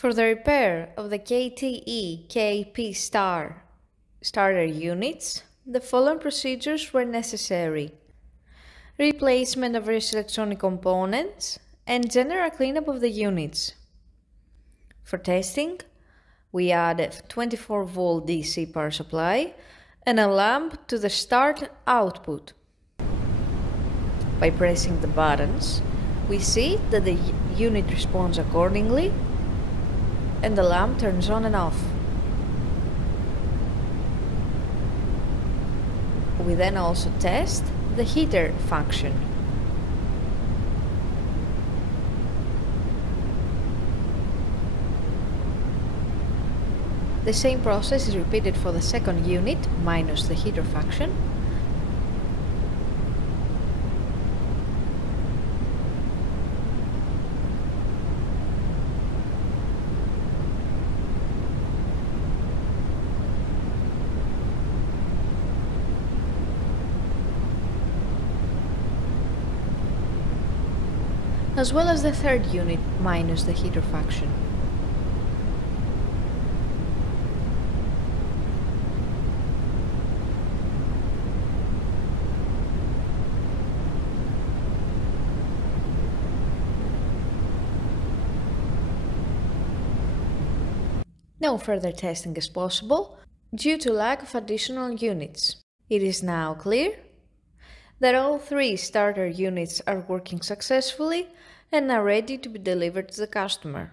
For the repair of the KTE KT-PSTAR starter units, the following procedures were necessary: replacement of various electronic components and general cleanup of the units. For testing, we add a 24-volt DC power supply and a lamp to the start output. By pressing the buttons, we see that the unit responds accordingly and the lamp turns on and off. We then also test the heater function. The same process is repeated for the second unit minus the heater function. As well as the third unit minus the heater function. No further testing is possible due to lack of additional units. It is now clear that all three starter units are working successfully and are ready to be delivered to the customer.